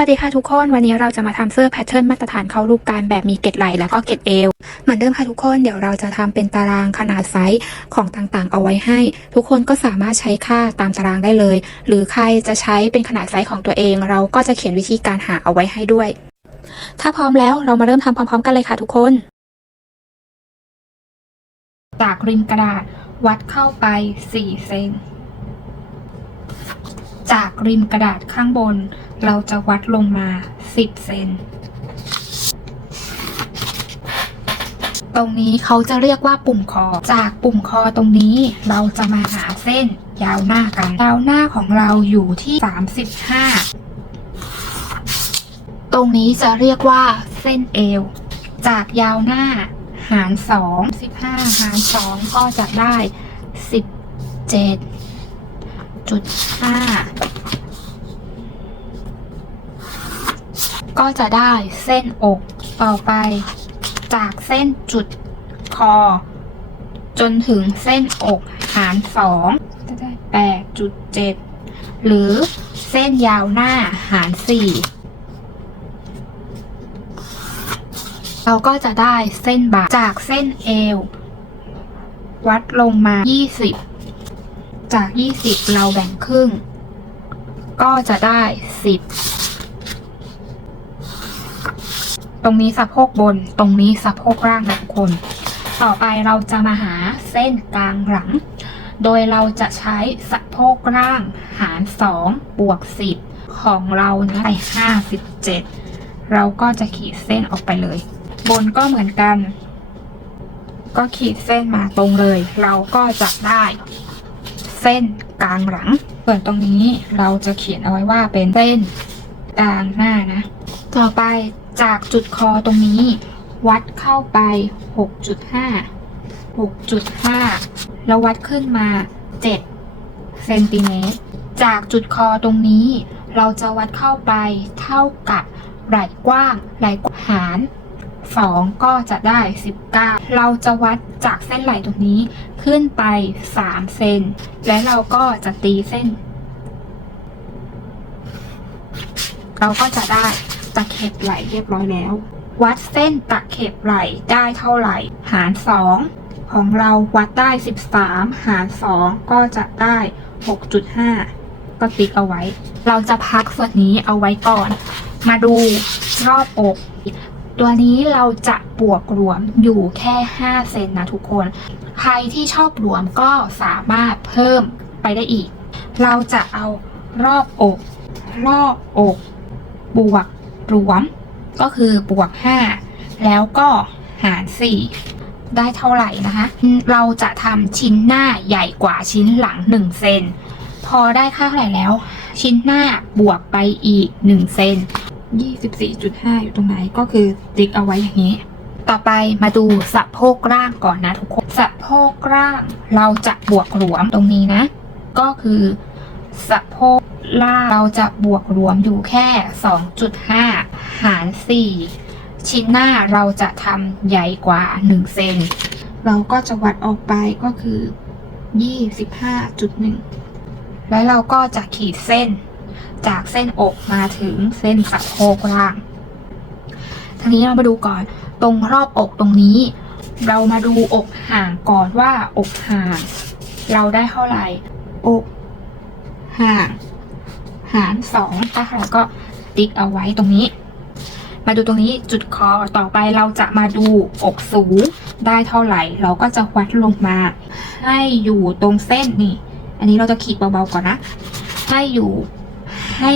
วัสดีค่ะทุกคนวันนี้เราจะมาทำเสื้อแพทเทิร์นมาตรฐานเข้ารูปการแบบมีเกล็ดไหล่แล้วก็เกล็ดเอวเหมือนเดิมค่ะทุกคนเดี๋ยวเราจะทำเป็นตารางขนาดไซส์ของต่างๆเอาไว้ให้ทุกคนก็สามารถใช้ค่าตามตารางได้เลยหรือใครจะใช้เป็นขนาดไซส์ของตัวเองเราก็จะเขียนวิธีการหาเอาไว้ให้ด้วยถ้าพร้อมแล้วเรามาเริ่มทำพร้อมๆกันเลยค่ะทุกคนจากริมกระดาษวัดเข้าไป4 เซนจากริมกระดาษข้างบนเราจะวัดลงมา10 เซนตรงนี้เขาจะเรียกว่าปุ่มคอจากปุ่มคอตรงนี้เราจะมาหาเส้นยาวหน้ากันยาวหน้าของเราอยู่ที่35ตรงนี้จะเรียกว่าเส้นเอวจากยาวหน้าหาร2 15หาร2ก็จะได้17.5ก็จะได้เส้นอกต่อไปจากเส้นจุดคอจนถึงเส้นอกหาร2จะได้ 8.7 หรือเส้นยาวหน้าหาร4เราก็จะได้เส้นบ่าจากเส้นเอววัดลงมา20จาก20เราแบ่งครึ่งก็จะได้10ตรงนี้สะโพกบนตรงนี้สะโพกล่างนะทุกคนต่อไปเราจะมาหาเส้นกลางหลังโดยเราจะใช้สะโพกล่างหาร2บวก10ของเรานะได้57เราก็จะขีดเส้นออกไปเลยบนก็เหมือนกันก็ขีดเส้นมาตรงเลยเราก็จะได้เส้นกลางหลังส่วนตรงนี้เราจะเขียนเอาไว้ว่าเป็นเส้นกลางหน้านะต่อไปจากจุดคอตรงนี้วัดเข้าไป 6.5 แล้ววัดขึ้นมา7 เซนติเมตรจากจุดคอตรงนี้เราจะวัดเข้าไปเท่ากับไหล่กว้างหาร2ก็จะได้19เราจะวัดจากเส้นไหล่ตรงนี้ขึ้นไป3 เซนและเราก็จะตีเส้นเราก็จะได้ตะเข็บไหล่เรียบร้อยแล้ววัดเส้นตะเข็บไหล่ได้เท่าไหร่หาร2ของเราวัดได้13หาร2ก็จะได้ 6.5 ก็ติ๊กเอาไว้เราจะพักส่วนนี้เอาไว้ก่อนมาดูรอบอกตัวนี้เราจะบวกรวมอยู่แค่5 เซนนะทุกคนใครที่ชอบรวมก็สามารถเพิ่มไปได้อีกเราจะเอารอบอกบวกรวมก็คือบวก5แล้วก็หาร4ได้เท่าไหร่นะคะเราจะทำชิ้นหน้าใหญ่กว่าชิ้นหลัง1 เซนพอได้ค่าเท่าไหร่แล้วชิ้นหน้าบวกไปอีก1 เซน24.5 อยู่ตรงไหนก็คือติ๊กเอาไว้อย่างนี้ต่อไปมาดูสะโพกล่างก่อนนะทุกคนสะโพกล่างเราจะบวกรวมตรงนี้นะก็คือสะโพกล่างเราจะบวกรวมอยู่แค่ 2.5 หาร4ชิ้นหน้าเราจะทำใหญ่กว่า1 เซนเราก็จะวัดออกไปก็คือ 25.1 แล้วเราก็จะขีดเส้นจากเส้นอกมาถึงเส้นสะโพกล่างทีนี้เรามาดูก่อนตรงรอบอกตรงนี้เรามาดูอกห่างก่อนว่าอกห่างเราได้เท่าไหร่อกห่างหาร2นะคะแล้วก็ติ๊กเอาไว้ตรงนี้มาดูตรงนี้จุดคอต่อไปเราจะมาดูอกสูงได้เท่าไหร่เราก็จะวัดลงมาให้อยู่ตรงเส้นนี่อันนี้เราจะขีดเบาๆก่อนนะให้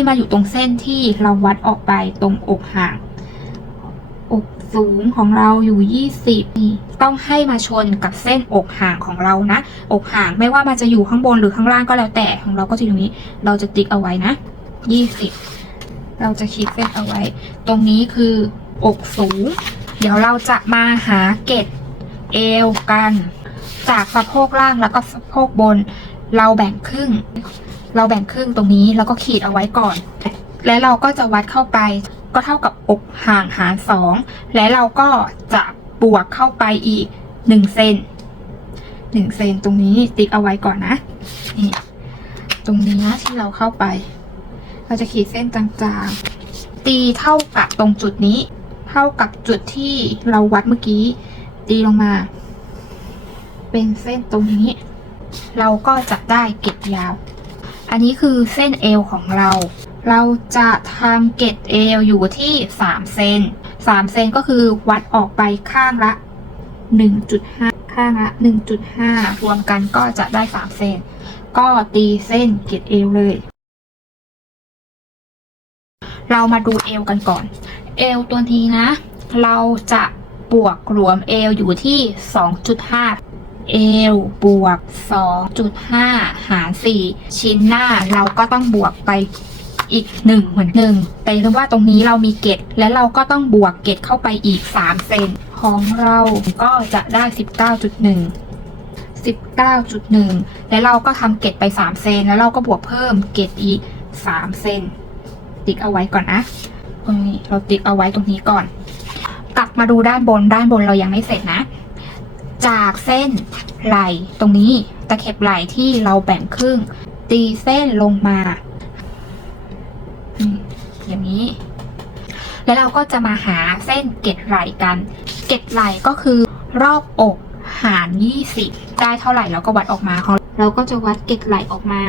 มาอยู่ตรงเส้นที่เราวัดออกไปตรงอกห่างอกสูงของเราอยู่20นี่ต้องให้มาชนกับเส้นอกห่างของเรานะอกห่างไม่ว่ามันจะอยู่ข้างบนหรือข้างล่างก็แล้วแต่ของเราก็จะอยู่นี้เราจะติ๊กเอาไว้นะ20เราจะขีดเส้นเอาไว้ตรงนี้คือ อกสูงเดี๋ยวเราจะมาหาเกล็ดเอวกันจากสะโพกล่างแล้วก็สะโพกบนเราแบ่งครึ่งตรงนี้แล้วก็ขีดเอาไว้ก่อนและเราก็จะวัดเข้าไปก็เท่ากับอกห่างหาร2และเราก็จะบวกเข้าไปอีก1 เซนตรงนี้ติ๊กเอาไว้ก่อนนะนี่ตรงนี้นะที่เราเข้าไปเราจะขีดเส้นจางๆ ตีเท่ากับตรงจุดนี้ เท่ากับจุดที่เราวัดเมื่อกี้ตีลงมาเป็นเส้นตรงนี้เราก็จะได้เกล็ดยาวอันนี้คือเส้นเอวของเราจะทำเกล็ดเอวอยู่ที่3 เซน3 เซนก็คือวัดออกไปข้างละ 1.5 ข้างละ 1.5 รวมกันก็จะได้3 เซนก็ตีเส้นเกล็ดเอวเลยเรามาดูเอวกันก่อนเอวตัวนี้นะเราจะบวกรวมเอวอยู่ที่ 2.5 เอวบวก 2.5 หาร 4 ชิ้นหน้าเราก็ต้องบวกไปอีก1เหมือน1แต่ว่าตรงนี้เรามีเกล็ดและเราก็ต้องบวกเกล็ดเข้าไปอีก3 เซนของเราก็จะได้ 19.1 และเราก็ทำเกล็ดไป3 เซนแล้วเราก็บวกเพิ่มเกล็ดอีก3 เซนติ๊กเอาไว้ก่อนนะตรงนี้เราติ๊กเอาไว้ตรงนี้ก่อนกลับมาดูด้านบนเรายังไม่เสร็จนะจากเส้นไหล่ตรงนี้ตะเข็บไหล่ที่เราแบ่งครึ่งตีเส้นลงมาอย่างนี้แล้วเราก็จะมาหาเส้นเกล็ดไหล่กันเกล็ดไหล่ก็คือรอบอกหาร20ได้เท่าไหร่เราก็วัดออกมาเราก็จะวัดเกล็ดไหล่ออกมา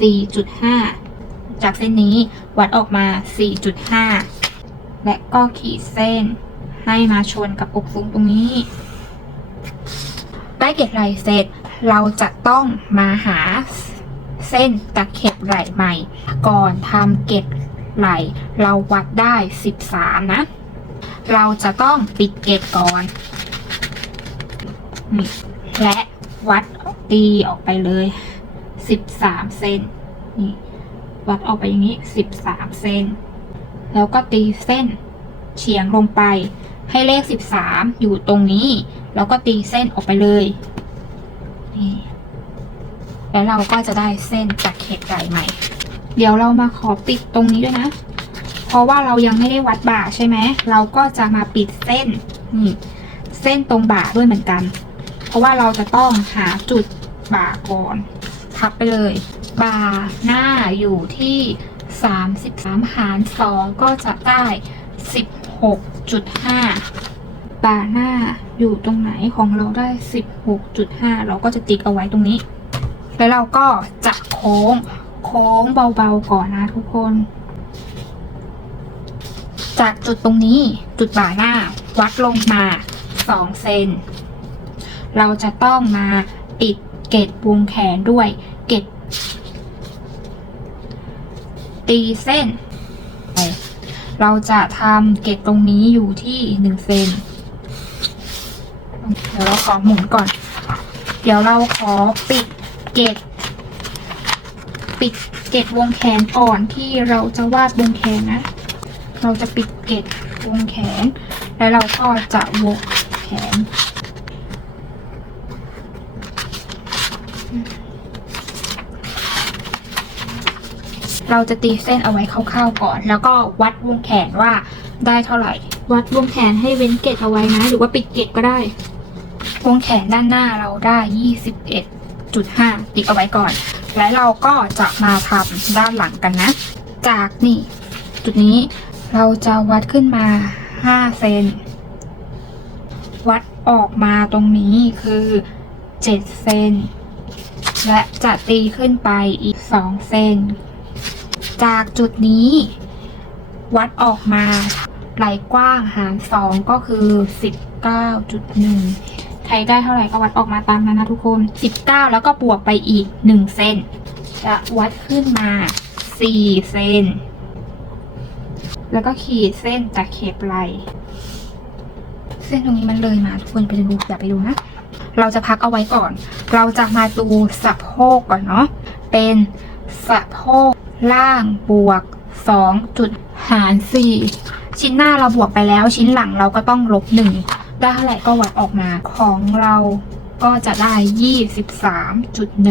4.5 จากเส้นนี้วัดออกมา 4.5 และก็ขีดเส้นให้มาชนกับอกสูงตรงนี้ได้เกล็ดไหล่เสร็จเราจะต้องมาหาเส้นตะเข็บไหล่ใหม่ก่อนทำเกล็ดไหล่เราวัดได้13นะเราจะต้องปิดเกล็ดก่อนและวัดตีออกไปเลย13 เซนนี่วัดออกไปอย่างนี้13 เซนแล้วก็ตีเส้นเฉียงลงไปให้เลข13อยู่ตรงนี้แล้วก็ตีเส้นออกไปเลยนี่แล้วเราก็จะได้เส้นตะเข็บไหล่ใหม่เดี๋ยวเรามาขอปิดตรงนี้ด้วยนะเพราะว่าเรายังไม่ได้วัดบ่าใช่ไหมเราก็จะมาปิดเส้นนี่เส้นตรงบ่าด้วยเหมือนกันเพราะว่าเราจะต้องหาจุดบ่าก่อนทับไปเลยบ่าหน้าอยู่ที่33 หาร 2ก็จะได้16.5 บ่าหน้าอยู่ตรงไหนของเราได้ 16.5 เราก็จะติ๊กเอาไว้ตรงนี้แล้วเราก็จะโค้งเบาๆก่อนนะทุกคนจากจุดตรงนี้จุดบ่าหน้าวัดลงมา2 เซนเราจะต้องมาปิดเกล็ดวงแขนด้วยเกล็ดตีเส้นเราจะทำเกล็ดตรงนี้อยู่ที่1 เซนเดี๋ยวเราขอหมุนก่อนเดี๋ยวเราขอปิดเกล็ดวงแขนก่อนที่เราจะวาดวงแขนนะเราจะปิดเกล็ดวงแขนแล้วเราก็จะวงแขนเราจะตีเส้นเอาไว้คร่าวๆก่อนแล้วก็วัดวงแขนว่าได้เท่าไหร่วัดวงแขนให้เว้นเกล็ดเอาไว้นะหรือว่าปิดเกล็ดก็ได้วงแขนด้านหน้าเราได้ 21.5 ติ๊กเอาไว้ก่อนและเราก็จะมาทำด้านหลังกันนะจากนี่จุดนี้เราจะวัดขึ้นมา5 เซนวัดออกมาตรงนี้คือ7 เซนและจะตีขึ้นไปอีก2 เซนจากจุดนี้วัดออกมาไหล่กว้างหาร2ก็คือ 19.1 ใครได้เท่าไหร่ก็วัดออกมาตามนั้นนะทุกคน19แล้วก็บวกไปอีก1 เซนจะวัดขึ้นมา4 เซนแล้วก็ขีดเส้นตะเข็บไหล่เส้นตรงนี้มันเลยมาทุกคนไปดูอย่าไปดูนะเราจะพักเอาไว้ก่อนเราจะมาดูสะโพกก่อนเนาะเป็นสะโพกล่างบวก2จุดหาร4ชิ้นหน้าเราบวกไปแล้วชิ้นหลังเราก็ต้องลบ1ได้เท่าไหร่ก็วัดออกมาของเราก็จะได้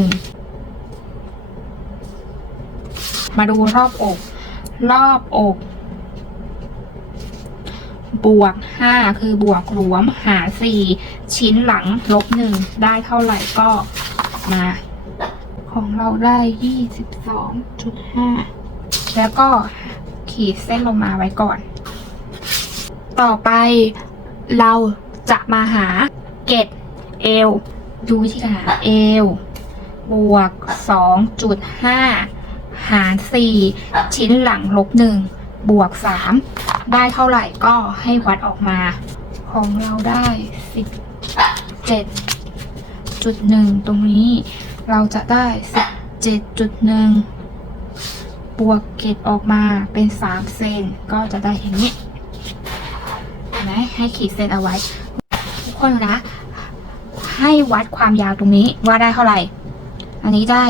23.1 มาดูรอบอกบวก5คือบวกรวมหาร4ชิ้นหลังลบ1ได้เท่าไหร่ก็มาของเราได้ 22.5 แล้วก็ขี ขีดเส้นลงมาไว้ก่อนต่อไปเราจะมาหาเกรดเอวดูวิธีการหาเอวบวก 2.5 หาร 4 ชิ้นหลังลบ 1 บวก 3 ได้เท่าไหร่ก็ให้วัดออกมาของเราได้ 17.1 ตรงนี้เราจะได้ 17.1 บวกเกรดออกมาเป็น 3 เซนก็จะได้อย่างนี้เห็นไหมให้ขีดเส้นเอาไว้ทุกคนนะให้วัดความยาวตรงนี้ว่าได้เท่าไหร่อันนี้ได้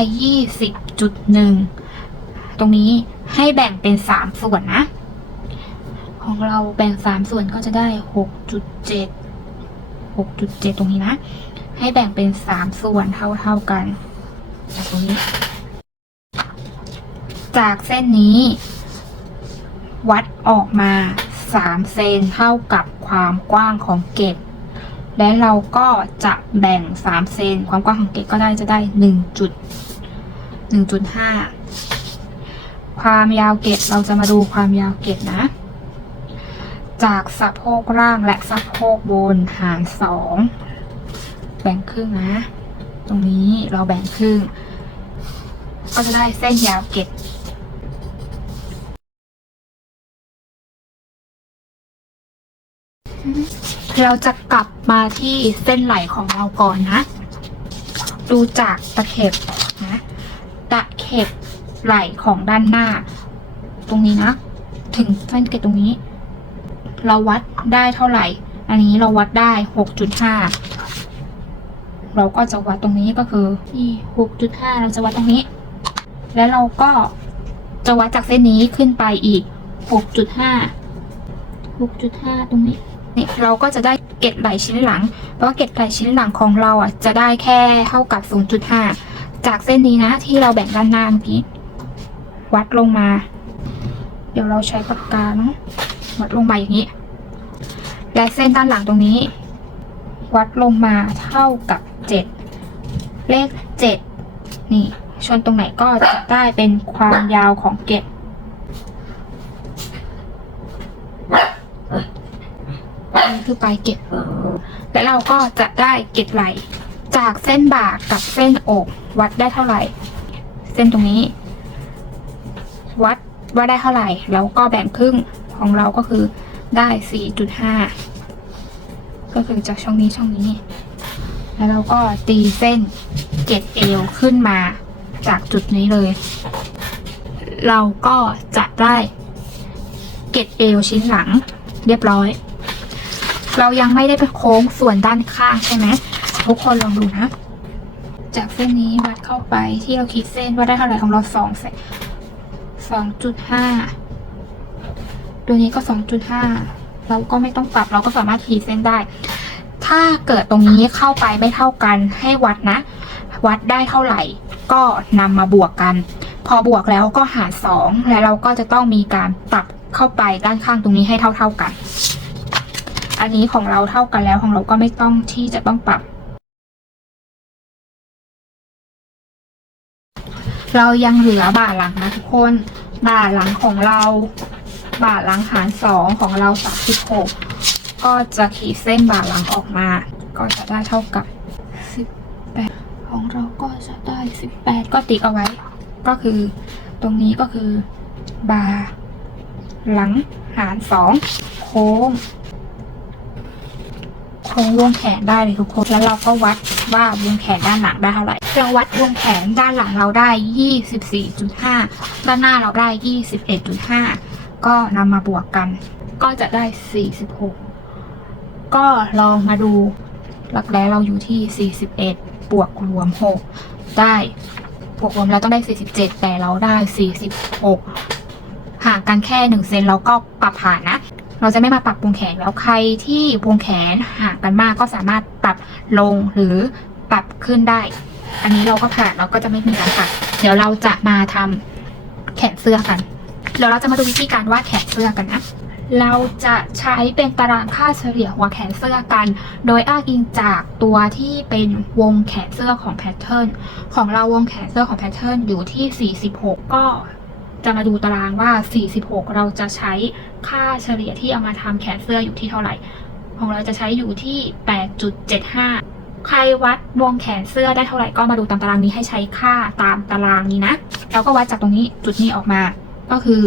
20.1 ตรงนี้ให้แบ่งเป็น3ส่วนนะของเราแบ่ง3ส่วนก็จะได้ 6.7 ตรงนี้นะให้แบ่งเป็น3ส่วนเท่ากันจากตรงนี้จากเส้นนี้วัดออกมา3 เซนเท่ากับความกว้างของเกล็ดและเราก็จะแบ่ง3 เซนความกว้างของเกล็ดก็จะได้ 1.5 ความยาวเกล็ดเราจะมาดูความยาวเกล็ดนะจากสะโพกล่างและสะโพกบนหาร2แบ่งครึ่งนะตรงนี้เราแบ่งครึ่งก็จะได้เส้นยาวเกล็ดเราจะกลับมาที่เส้นไหล่ของเราก่อนนะดูจากตะเข็บนะตะเข็บไหล่ของด้านหน้าตรงนี้นะถึงเส้นเกล็ดตรงนี้เราวัดได้เท่าไหร่อันนี้เราวัดได้ 6.5 เราก็จะวัดตรงนี้ก็คือที่ 6.5 เราจะวัดตรงนี้แล้วเราก็จะวัดจากเส้นนี้ขึ้นไปอีก 6.5 ตรงนี้นี่เราก็จะได้เกล็ดไหล่ชิ้นหลังเพราะว่าเกล็ดไหล่ชิ้นหลังของเราจะได้แค่เท่ากับ 0.5 จากเส้นนี้นะที่เราแบ่งด้านหน้าเมื่อกี้วัดลงมาเดี๋ยวเราใช้ปากกาเนาะวัดลงมาอย่างนี้และเส้นด้านหลังตรงนี้วัดลงมาเท่ากับ7เลข7นี่ชนตรงไหนก็จะได้เป็นความยาวของเกล็ดนี่คือปลายเกล็ดและเราก็จะได้เกล็ดไหล่จากเส้นบ่ากับเส้นอกวัดได้เท่าไหร่เส้นตรงนี้วัดว่าได้เท่าไหร่แล้วก็แบ่งครึ่งของเราก็คือได้ 4.5 ก็คือจากช่องนี้แล้วเราก็ตีเส้นเกล็ดเอวขึ้นมาจากจุดนี้เลยเราก็จะได้เกล็ดเอวชิ้นหลังเรียบร้อยเรายังไม่ได้ไปโค้งส่วนด้านข้างใช่ไหมทุกคนลองดูนะจากเส้นนี้วัดเข้าไปที่เราขีดเส้นว่าได้เท่าไหร่ของเรา2.5 ตัวนี้ก็ 2.5 เราก็ไม่ต้องปรับเราก็สามารถขีดเส้นได้ถ้าเกิดตรงนี้เข้าไปไม่เท่ากันให้วัดนะวัดได้เท่าไหร่ก็นำมาบวกกันพอบวกแล้วก็หาร2และเราก็จะต้องมีการปรับเข้าไปด้านข้างตรงนี้ให้เท่ากันอันนี้ของเราเท่ากันแล้วของเราก็ไม่ต้องที่จะต้องปรับเรายังเหลือบ่าหลังนะทุกคนบ่าหลังของเราบ่าหลังหาร2ของเรา36ก็จะขีดเส้นบ่าหลังออกมาก็จะได้เท่ากับ18ของเราก็จะได้18ก็ติ๊กเอาไว้ก็คือตรงนี้ก็คือบ่าหลังหาร2โค้งวงแขนได้เลยทุกคนแล้วเราก็วัดว่าวงแขนด้านหลังได้เท่าไหร่เราวัดวงแขนด้านหลังเราได้ 24.5 ด้านหน้าเราได้ 21.5 ก็นำมาบวกกันก็จะได้ 46 ก็ลองมาดูหลักแร้เราอยู่ที่41บวกรวม6ได้บวกรวมแล้วต้องได้47แต่เราได้46ห่างกันแค่1 เซนเราก็ปรับผ่านนะเราจะไม่มาปรับวงแขนแล้วใครที่วงแขนห่างกันมากก็สามารถปรับลงหรือปรับขึ้นได้อันนี้เราก็ผ่านเราก็จะไม่มีการปรับเดี๋ยวเราจะมาทำแขนเสื้อกันเดี๋ยวเราจะมาดูวิธีการวาดแขนเสื้อกันนะเราจะใช้เป็นตารางค่าเฉลี่ยหัวแขนเสื้อกันโดยอ้างอิงจากตัวที่เป็นวงแขนเสื้อของแพทเทิร์นของเราวงแขนเสื้อของแพทเทิร์นอยู่ที่46ก็ จะมาดูตารางว่า46เราจะใช้ค่าเฉลี่ยที่เอามาทำแขนเสื้ออยู่ที่เท่าไหร่ของเราจะใช้อยู่ที่ 8.75 ใครวัดวงแขนเสื้อได้เท่าไหร่ก็มาดูตามตารางนี้ให้ใช้ค่าตามตารางนี้นะแล้วก็วัดจากตรงนี้จุดนี้ออกมาก็คือ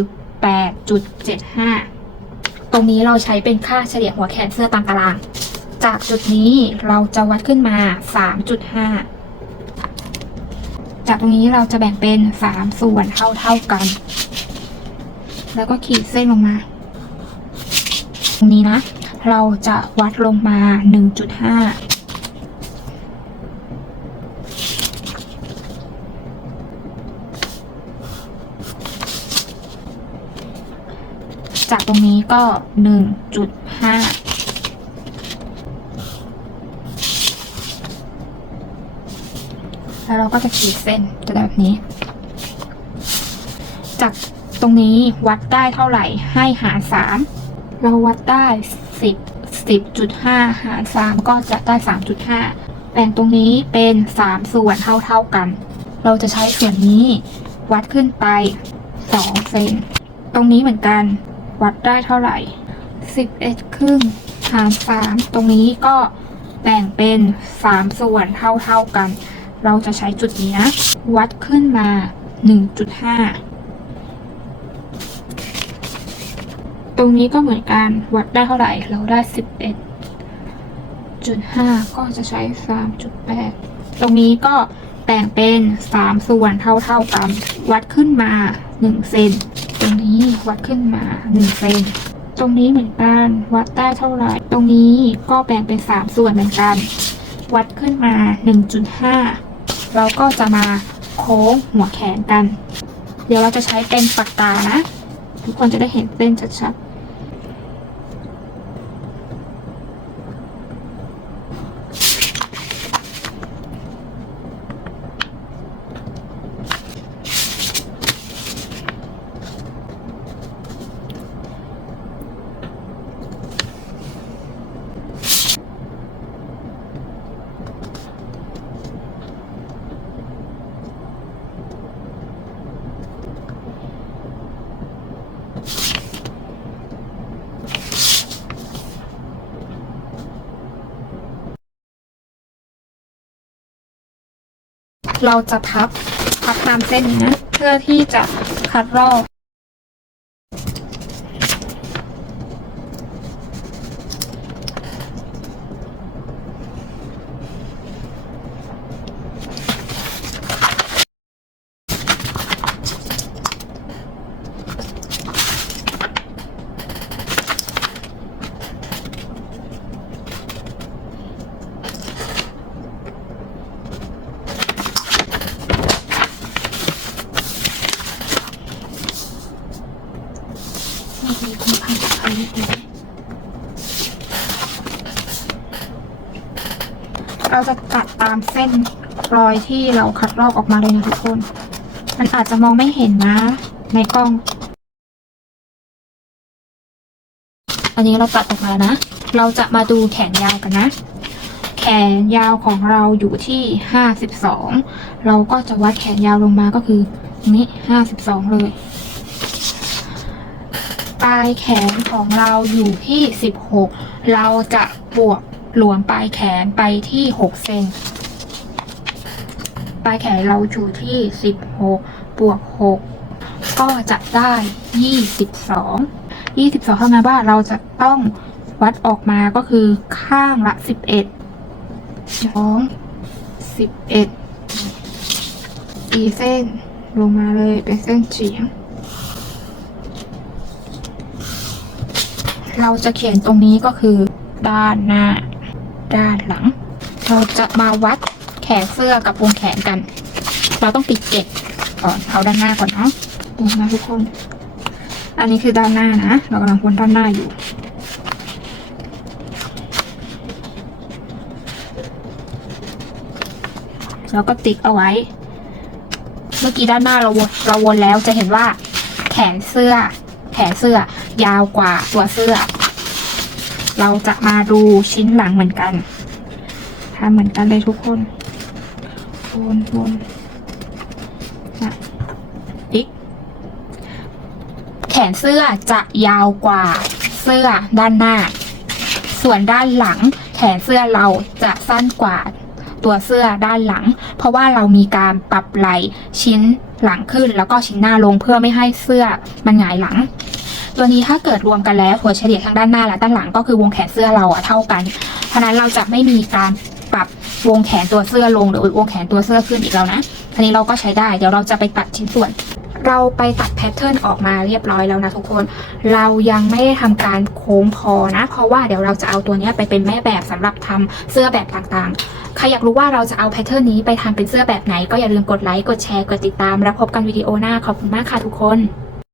8.75 ตรงนี้เราใช้เป็นค่าเฉลี่ยหัวแขนเสื้อตามตาราง จากจุดนี้เราจะวัดขึ้นมา 3.5 จากตรงนี้เราจะแบ่งเป็น3ส่วนเท่ากันแล้วก็ขีดเส้นลงมาตรงนี้นะเราจะวัดลงมา 1.5 จากตรงนี้ก็ 1.5 แล้วเราก็จะขีดเส้นจะได้แบบนี้ จากตรงนี้วัดได้เท่าไหร่ให้หาร3เราวัดได้10.5 หาร3ก็จะได้ 3.5 แบ่งตรงนี้เป็น3ส่วนเท่ากันเราจะใช้ส่วนนี้วัดขึ้นไป2เซนตรงนี้เหมือนกันวัดได้เท่าไหร่11 ครึ่งหาร3ตรงนี้ก็แบ่งเป็น3ส่วนเท่ากันเราจะใช้จุดนี้นะวัดขึ้นมา 1.5 ตรงนี้ก็เหมือนกันวัดได้เท่าไหร่เราได้ 11.5 ก็จะใช้ 3.8 ตรงนี้ก็แบ่งเป็น3ส่วนเท่ากันวัดขึ้นมา1เซนตรงนี้วัดขึ้นมา1เซนตรงนี้เหมือนกันวัดได้เท่าไหร่ตรงนี้ก็แบ่งเป็น3ส่วนเหมือนกันวัดขึ้นมา 1.5 เราก็จะมาโค้งหัวแขนกันเดี๋ยวเราจะใช้เป็นปากกานะทุกคนจะได้เห็นเส้นชัดๆเราจะพับตามเส้นนี้นะเพื่อที่จะคัดรอบเราจะตัดตามเส้นรอยที่เราคัดลอกออกมาเลยนะทุกคนมันอาจจะมองไม่เห็นนะในกล้องอันนี้เราตัดออกมานะเราจะมาดูแขนยาวกันนะแขนยาวของเราอยู่ที่52เราก็จะวัดแขนยาวลงมาก็คือนี้52เลยปลายแขนของเราอยู่ที่16เราจะบวกหลวมปลายแขนไปที่6เซนปลายแขนเราอยู่ที่16บวก6ก็จะได้22เท่านั้นว่าเราจะต้องวัดออกมาก็คือข้างละ11 4เส้นลงมาเลยเป็นเส้นเฉียงเราจะเขียนตรงนี้ก็คือด้านหน้าด้านหลังเราจะมาวัดแขนเสื้อกับวงแขนกันเราต้องติดเก็บก่อนเอาด้านหน้าก่อนเนาะดูนะทุกคนอันนี้คือด้านหน้านะเรากำลังวนด้านหน้าอยู่แล้วก็ติ๊กเอาไว้เมื่อกี้ด้านหน้าเราวนแล้วจะเห็นว่าแขนเสื้อยาวกว่าตัวเสื้อเราจะมาดูชิ้นหลังเหมือนกันทำเหมือนกันเลยทุกคนวนนะติ๊ก นเสื้อจะยาวกว่าเสื้อด้านหน้า ส่วนด้านหลังแขนเสื้อเราจะสั้นกว่าตัวเสื้อด้านหลัง เพราะว่าเรามีการปรับไหล่ชิ้นหลังขึ้นแล้วก็ชิ้นหน้าลงเพื่อไม่ให้เสื้อมันหงายหลัง ตัวนี้ถ้าเกิดรวมกันแล้วหัวเฉลี่ยทั้งด้านหน้าและด้านหลังก็คือวงแขนเสื้อเราเท่ากันเพราะนั้นเราจะไม่มีการปรับวงแขนตัวเสื้อลงหรือวงแขนตัวเสื้อขึ้นอีกแล้วนะอันนี้เราก็ใช้ได้เดี๋ยวเราจะไปตัดชิ้นส่วนเราไปตัดแพทเทิร์นออกมาเรียบร้อยแล้วนะทุกคนเรายังไม่ได้ทำการโค้งคอนะเพราะว่าเดี๋ยวเราจะเอาตัวนี้ไปเป็นแม่แบบสำหรับทำเสื้อแบบต่างๆใครอยากรู้ว่าเราจะเอาแพทเทิร์นนี้ไปทำเป็นเสื้อแบบไหนก็อย่าลืมกดไลค์กดแชร์กดติดตามแล้วพบกันวิดีโอหน้าขอบคุณมากค่ะทุกคน